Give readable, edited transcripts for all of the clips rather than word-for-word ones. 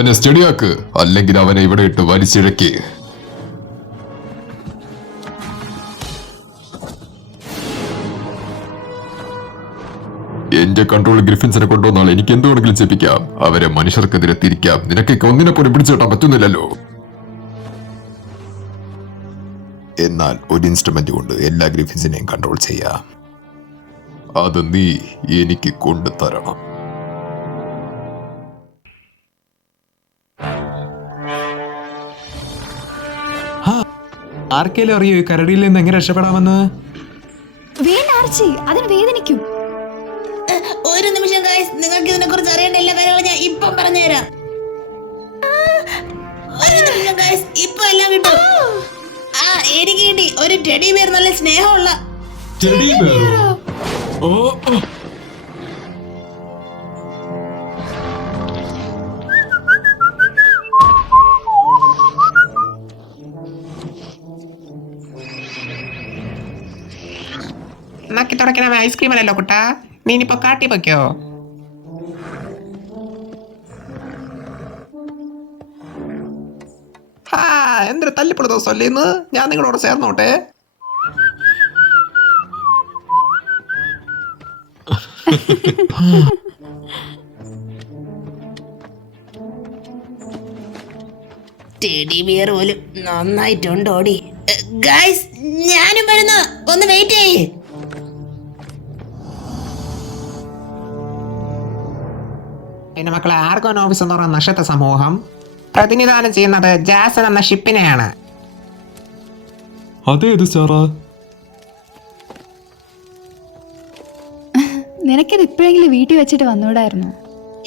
അവനെ സ്റ്റഡിയാക്ക്, അല്ലെങ്കിൽ അവനെ ഇവിടെ ഇട്ട് വലിച്ചിഴക്ക്. എന്റെ കൺട്രോൾ ഗ്രിഫിൻസിനെ കൊണ്ടുവന്നാൽ എനിക്ക് എന്തുവേണമെങ്കിലും ചെയ്യിപ്പിക്കാം. അവരെ മനുഷ്യർക്കെതിരെ തിരിക്കാം. നിനക്കൊക്കെ ഒന്നിനെ പോലും പിടിച്ചു കിട്ടാൻ പറ്റുന്നില്ലല്ലോ. എന്നാൽ ഒരു ഇൻസ്ട്രുമെന്റ് കൊണ്ട് എല്ലാ ഗ്രിഫിൻസിനെയും കൺട്രോൾ ചെയ്യാം. അത് നീ എനിക്ക് കൊണ്ടുതരണം. ആർക്കേലും അറിയോ ഈ കരടിയിൽ നിന്ന് എങ്ങനെ രക്ഷപ്പെടാമെന്ന്? വേണ്ട ആർച്ചി, അതിന് വേദനിക്കും. ഒരു നിമിഷം ഗൈസ്, നിങ്ങൾക്ക് ഇതിനെ കുറിച്ച് അറിയേണ്ട എല്ലാ കാര്യങ്ങളും ഞാൻ ഇപ്പം പറഞ്ഞുതരാം. ഒരു നിമിഷം ഗൈസ്, ഇപ്പൊ എല്ലാം കിട്ടും. എനിക്ക് കിട്ടി ഒരു ടെഡി ബിയർ, നല്ല സ്നേഹമുള്ള. നക്കി തുടക്കുന്ന ഐസ്ക്രീം അല്ലല്ലോ കുട്ടാ, നീ ഇനിയിപ്പോ കാട്ടി വെക്കോ? എന്തൊരു തല്ലിപ്പൊളി ദിവസമല്ലേ ഇന്ന്. ഞാൻ നിങ്ങളോട് ചേർന്നോട്ടെ. ടെഡി ബിയർ പോലും നന്നായിട്ടുണ്ടോടി. ഗൈസ്, ഞാനും വരുന്നു, ഒന്ന് വെയിറ്റ് ചെയ്യ്. എന്റെ മക്കളെ, ആർഗോൻ ഓഫീസ് എന്ന് പറയുന്ന നക്ഷത്ര സമൂഹം പ്രതിനിധാനം ചെയ്യുന്നത് ജാസൻ എന്ന ഷിപ്പിനെയാണ്. അതേത് സ്റ്റാറാ? നിനക്കിത് ഇപ്പോഴെങ്കിലും വീട്ടിൽ വെച്ചിട്ട് വന്നൂടായിരുന്നു.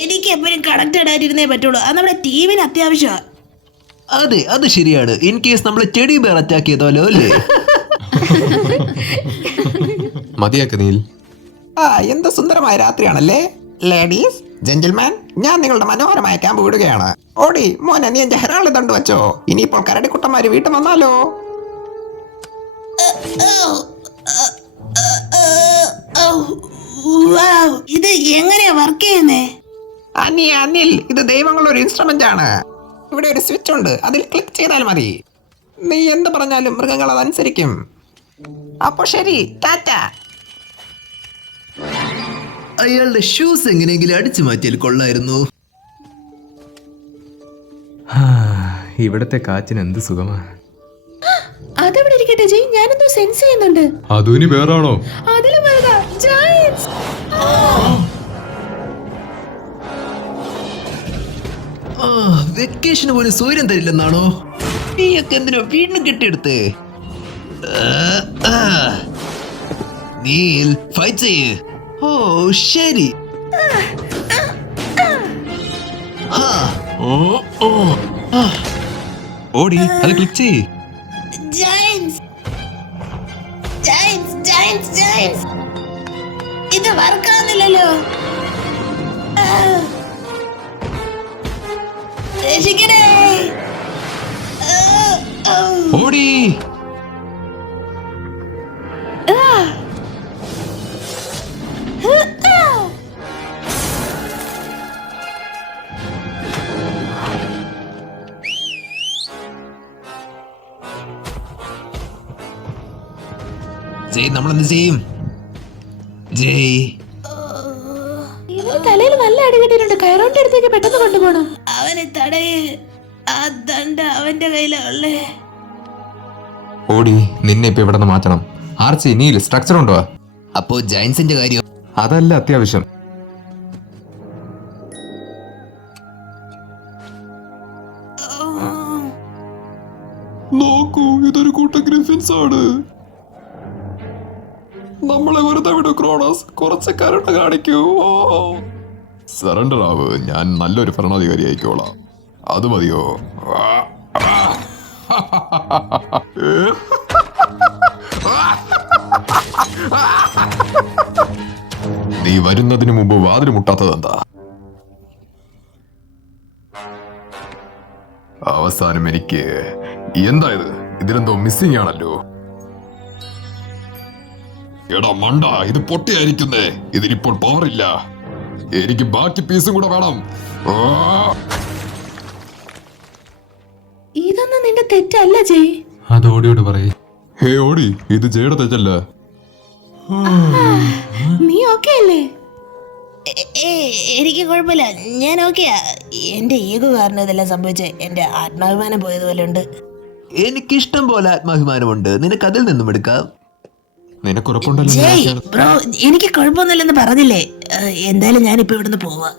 എനിക്ക് എപ്പോഴും കണക്റ്റഡ് ആയിട്ടിരുന്നേ പറ്റുള്ളൂ. അത് നമ്മുടെ ടീമിന് അത്യാവശ്യമാണ്. അതെ, അത് ശരിയാണ്. ഇൻ കേസ് നമ്മളെ ടെഡി ബെയർ അറ്റാക്ക് ചെയ്തോലോ അല്ലേ? മതിയാക്ക് നീൽ. എന്ത് സുന്ദരമായ രാത്രിയാണല്ലേ. ലേഡീസ്, ജെന്റിൽമാൻ, ഞാൻ നിങ്ങളുടെ മനോഹരമായ ക്യാമ്പ് വിടുകയാണ്. ഓടി മോനെ, നീ എന്റെ ഹെറാൾഡ് ദണ്ട് വെച്ചോ. ഇനിയിപ്പോൾ കരടിക്കുട്ടന്മാര് വീട്ടിൽ വന്നാലോ? ഇത് എങ്ങനെയാ വർക്ക് ചെയ്യുന്നേ? അനിൽ, ഇത് ദൈവങ്ങളുടെ ഒരു ഇൻസ്ട്രുമെന്റ് ആണ്. ഇവിടെ ഒരു സ്വിച്ച് ഉണ്ട്, അതിൽ ക്ലിക്ക് ചെയ്താൽ മതി. നീ എന്ത് പറഞ്ഞാലും മൃഗങ്ങൾ അതനുസരിക്കും. അപ്പൊ ശരി, ടാറ്റ. അയാളുടെ ഷൂസ് എങ്ങനെയെങ്കിലും അടിച്ചു മാറ്റിയാൽ കൊള്ളായിരുന്നു. ഇവിടത്തെ കാറ്റിന് എന്ത് സുഖമാ. അതെവിടെ ഇരിക്കട്ടെ ജയ്, ഞാനെന്തോ സെൻസ് ചെയ്യുന്നുണ്ട്. അതുനി വേറാണോ? അതിലും വലുതാ, giants. വെക്കേഷന് പോലും സൂര്യൻ തരില്ലെന്നാണോ? നീയൊക്കെ എന്തിനോ വീണ്ടും കെട്ടിയെടുത്തേ? നീൽ ഫൈറ്റ് ചെയ്യ്. ഓ ശരി. ഓടി, അത് ക്ലിക്ക് ചെയ്യ്. Giants. Giants, giants, giants. ഇത് വർക്കാവുന്നില്ലല്ലോ. രക്ഷിക്കണേ. ഓടി. ജയ്, നമ്മളെന്ത് ചെയ്യും? ജയ്, തലയിൽ നല്ല അടികെട്ടിട്ടുണ്ട്. കയറോന്റെ അടുത്തേക്ക് പെട്ടെന്ന് കൊണ്ടുപോകണം. അവനെ തടയ്. ആ ദണ്ട അവന്റെ കയ്യിലുള്ളേ. ഓടി, നിന്നെ ഇപ്പൊ ഇവിടെ നിന്ന് മാറ്റണം. ആർച്ചി, നീൽ സ്ട്രക്ചർ ഉണ്ടോ? അപ്പോ ജയൻസിന്റെ കാര്യം? അതല്ല അത്യാവശ്യം. നോക്കൂ, ഇതൊരു കൂട്ടം ഗ്രിഫിൻസ് ആണ്. നമ്മളെ വെറുതെ വിടൂ ക്രോണോസ്, കുറച്ച് കരുണ കാണിക്കൂ. സറണ്ടർ ആവ്, ഞാൻ നല്ലൊരു ഭരണാധികാരി ആയിക്കോളാം. അത് മതിയോ? നീ വരുന്നതിന് മുമ്പ് വാതിൽ മുട്ടാത്തതെന്താ? അവസാനം എനിക്ക് എന്താ ഇത്? ഇതിലെന്തോ മിസ്സിംഗ് ആണല്ലോ. എടാ മണ്ട, ഇത് പൊട്ടിയായിരിക്കുന്നേ. ഇതിനിപ്പോൾ പവർ ഇല്ല. എനിക്ക് ബാക്കി പീസും കൂടെ വേണം. ഇതൊന്നും നിന്റെ തെറ്റല്ല ജയ്. അത് ഓടിയോട് പറയേ. ഹേ ഓടി, ഇത് ജയുടെ തെറ്റല്ല. നീ ഓക്കെ അല്ലേ? എനിക്ക് കുഴപ്പമില്ല, ഞാൻ ഓക്കെയാ. എന്റെ ഈഗോ കാരണം ഇതെല്ലാം സംഭവിച്ചേ. എന്റെ ആത്മാഭിമാനം പോയതുപോലെ ഉണ്ട്. എനിക്കിഷ്ടം പോലെ ആത്മാഭിമാനമുണ്ട്, നിനക്ക് അതിൽ നിന്നും എടുക്കാം. നിനക്കുറപ്പുണ്ടല്ലോ ജയ് ബ്രോ, എനിക്ക് കുഴപ്പമൊന്നുമില്ലെന്ന് പറഞ്ഞില്ലേ? എന്തായാലും ഞാനിപ്പോ ഇവിടുന്ന് പോവാ.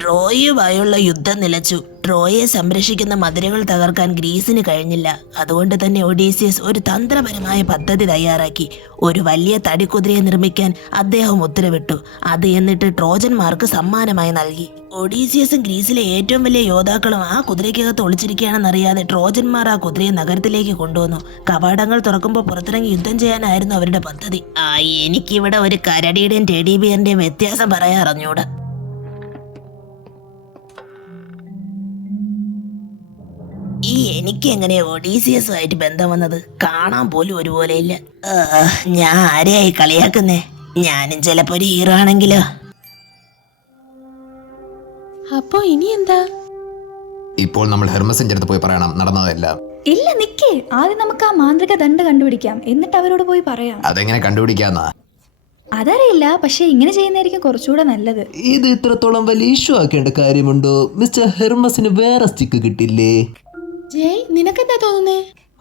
ട്രോയുമായുള്ള യുദ്ധം നിലച്ചു. ട്രോയെ സംരക്ഷിക്കുന്ന മതിലുകൾ തകർക്കാൻ ഗ്രീസിന് കഴിഞ്ഞില്ല. അതുകൊണ്ട് തന്നെ ഒഡീസിയസ് ഒരു തന്ത്രപരമായ പദ്ധതി തയ്യാറാക്കി. ഒരു വലിയ തടിക്കുതിരയെ നിർമ്മിക്കാൻ അദ്ദേഹം ഉത്തരവിട്ടു. അത് എന്നിട്ട് ട്രോജന്മാർക്ക് സമ്മാനമായി നൽകി. ഒഡീസിയസും ഗ്രീസിലെ ഏറ്റവും വലിയ യോദ്ധാക്കളും ആ കുതിരയ്ക്കകത്ത് ഒളിച്ചിരിക്കുകയാണെന്നറിയാതെ ട്രോജന്മാർ ആ കുതിരയെ നഗരത്തിലേക്ക് കൊണ്ടുവന്നു. കവാടങ്ങൾ തുറക്കുമ്പോൾ പുറത്തിറങ്ങി യുദ്ധം ചെയ്യാനായിരുന്നു അവരുടെ പദ്ധതി. എനിക്കിവിടെ ഒരു കരടിയുടെയും ടെഡി ബിയറിന്റെയും വ്യത്യാസം പറയാൻ അറിഞ്ഞൂടാ. എനിക്ക് എങ്ങനെ ഒഡീസിയസുമായിട്ട് ബന്ധം വന്നത്? കാണാൻ പോലും ഒരുപോലെ ഇല്ല. ഞാൻ ആരെയായി കളിയാക്കുന്നേ? ഞാനും ചിലപ്പോ ഒരു ഹീറോ ആണെങ്കിലോ? അപ്പൊ ഇനി എന്താ? ഇപ്പോൾ നമ്മൾ ഹെർമസിന്റെ അടുത്ത് പോയി പറയണം നടന്നതെല്ലാം. ഇല്ല നിക്കേ, ആദ്യം നമുക്ക് ആ മാന്ത്രിക ദണ്ട് കണ്ടുപിടിക്കാം, എന്നിട്ട് അവരോട് പോയി പറയാം. അതെങ്ങനെ കണ്ടുപിടിക്കാന്നാ? അതറിയില്ല, പക്ഷെ ഇങ്ങനെ ചെയ്യുന്നതായിരിക്കും കുറച്ചുകൂടെ നല്ലത്. ഇത് ഇത്രത്തോളം വലിയ ഇഷ്യൂ ആക്കേണ്ട കാര്യമുണ്ടോ? മിസ്റ്റർ ഹെർമസിന് വേറെ സ്റ്റിക്ക് കിട്ടില്ലേ? ജയ്, നിനക്കെന്താ തോന്നുന്നേ?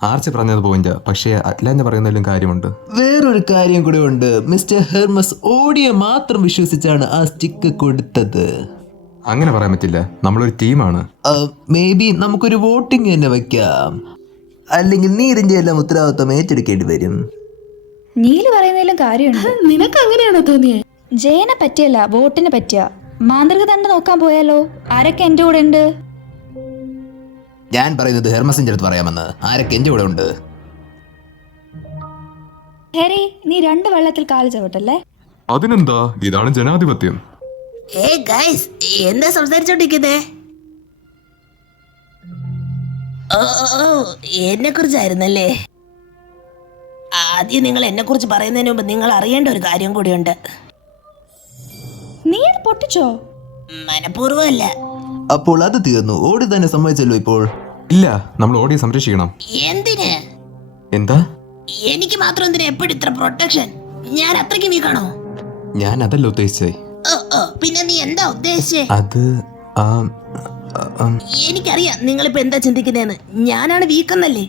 ആർച്ച് പറഞ്ഞത് പോയിന്റ്, പക്ഷേ അറ്റ്ലാന്റ് പറയുന്നതിലും കാര്യമുണ്ട്. വേറൊരു കാര്യം കൂടെ ഉണ്ട്. മിസ്റ്റർ ഹെർമസ് ഓഡിയെ മാത്രം വിശ്വസിച്ചാണ് ആ സ്റ്റിക്ക് കൊടുത്തത്. അങ്ങനെ പറയാൻ പറ്റില്ല, നമ്മളൊരു ടീമാണ്. മേ ബി നമുക്കൊരു വോട്ടിംഗ് തന്നെ വെക്കാം. അല്ലെങ്കിൽ നീ ഇതിന്റെ എല്ലാം ഉത്തരവാദിത്വം ഏറ്റെടുക്കേണ്ടി വരും. നീല് പറയുന്നതിലും കാര്യമുണ്ട്. നിനക്ക് അങ്ങനെയാണോ തോന്നിയേ? ജയനെ പറ്റിയല്ല, വോട്ടിനെ പറ്റിയ. മാന്ത്രിക ദണ്ട് നോക്കാൻ പോയാലോ? ആരൊക്കെ എന്റെ കൂടെ ഉണ്ട്? ഞാൻ പറയുന്നത് ഹെർമസിന്റെ അടുത്ത് പറയാമെന്ന്. ആരൊക്കെ എന്റെ കൂടെ ഉണ്ട്? ഹെറി, നീ 2 വെള്ളത്തിൽ കാല് ചവിട്ടല്ലേ? അതിനെന്താ, ഇതാണ് ജനാധിപത്യം. ഗൈസ്, എന്താ സംസാരിച്ചോണ്ടിരിക്കുന്നേ? എന്നെ കുറിച്ചായിരുന്നല്ലേ? ആദ്യം നിങ്ങൾ എന്നെ കുറിച്ച് പറയുന്നതിന് മുമ്പ് നിങ്ങൾ അറിയേണ്ട ഒരു കാര്യം കൂടിയുണ്ട്. നീ അത് പൊട്ടിച്ചോ? മനഃപൂർവ്വമല്ല. അപ്പോൾ അത് തീർന്നു. ഓടി തന്നെ സമ്മതിച്ചല്ലോ ഇപ്പോൾ. ഇല്ല, നമ്മൾ ഓടിയെ സംരക്ഷിക്കണം. എന്തിന്? എന്താ? എനിക്ക് മാത്രം എന്തിനാ എപ്പോഴും ഇത്ര പ്രൊട്ടക്ഷൻ? ഞാൻ അത്രയ്ക്ക് വീക്കാണോ? ഞാൻ അതല്ല ഉദ്ദേശിച്ചേ. പിന്നെ നീ എന്താ ഉദ്ദേശിച്ചേ? അത് എനിക്കറിയാം നിങ്ങളിപ്പോ എന്താ ചിന്തിക്കുന്നതെന്ന്. ഞാനാണ് വീക്കെന്നല്ലേ?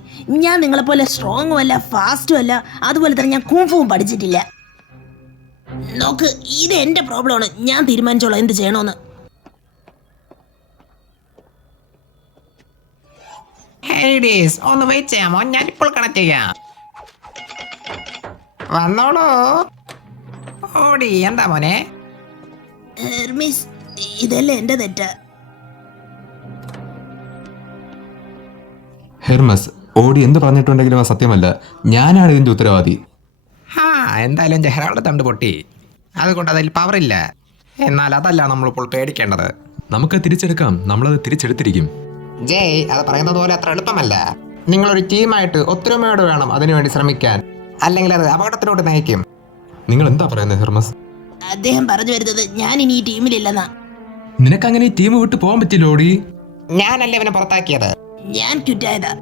ഞാൻ നിങ്ങളെപ്പോലെ സ്ട്രോങ്ങും അല്ല, ഫാസ്റ്റും അല്ല, അതുപോലെ തന്നെ ഞാൻ കൂംഫുവും പഠിച്ചിട്ടില്ല. നോക്ക്, ഇത് എന്റെ പ്രോബ്ലമാണ്. ഞാൻ തീരുമാനിച്ചോളാം എന്ത് ചെയ്യണോന്ന്. ഹേഡീസ്, ഒന്ന് വെയിറ്റ് ചെയ്യാമോ? ഞാൻ ഇപ്പോൾ കണക്ട് ചെയ്യാം. വന്നോളൂ. ഓടി, എന്താ മോനെ? ഹെർമിസ്, ഇതല്ലേ എന്റെ തെറ്റാ? ഹെർമസ്, ഓടി എന്ത് പറഞ്ഞിട്ടുണ്ടെങ്കിലും അത് സത്യമല്ല. ഞാനാണ് ഇതിന്റെ ഉത്തരവാദി. എന്തായാലും ജഹ്റാളുടെ തണ്ട് പൊട്ടി, അതുകൊണ്ട് അതിൽ പവറില്ല. എന്നാൽ അതല്ല നമ്മളിപ്പോൾ പേടിക്കേണ്ടത്. നമുക്ക് തിരിച്ചെടുക്കാം, നമ്മളത് തിരിച്ചെടുത്തിരിക്കും. ജയ്, അത് പറയുന്നത് പോലെ അത്ര എളുപ്പമല്ല. നിങ്ങളൊരു ടീമായിട്ട് ഒത്തൊരുമയോട് വേണം അതിനുവേണ്ടി ശ്രമിക്കാൻ, അല്ലെങ്കിൽ അത് അപകടത്തിലോട്ട് നയിക്കും. നിങ്ങൾ എന്താ പറയുന്നത് ഹെർമസ്? അദ്ദേഹം പറഞ്ഞു വരുന്നത് ഞാൻ ഇനി ഈ ടീമിലില്ലെന്നാ. നിനക്കങ്ങനെ ഈ ടീം വിട്ട് പോകാൻ പറ്റില്ല ഓടി. ഞാനല്ലേ അവനെ പുറത്താക്കിയത്. ഞാൻ ക്വിറ്റായതാ.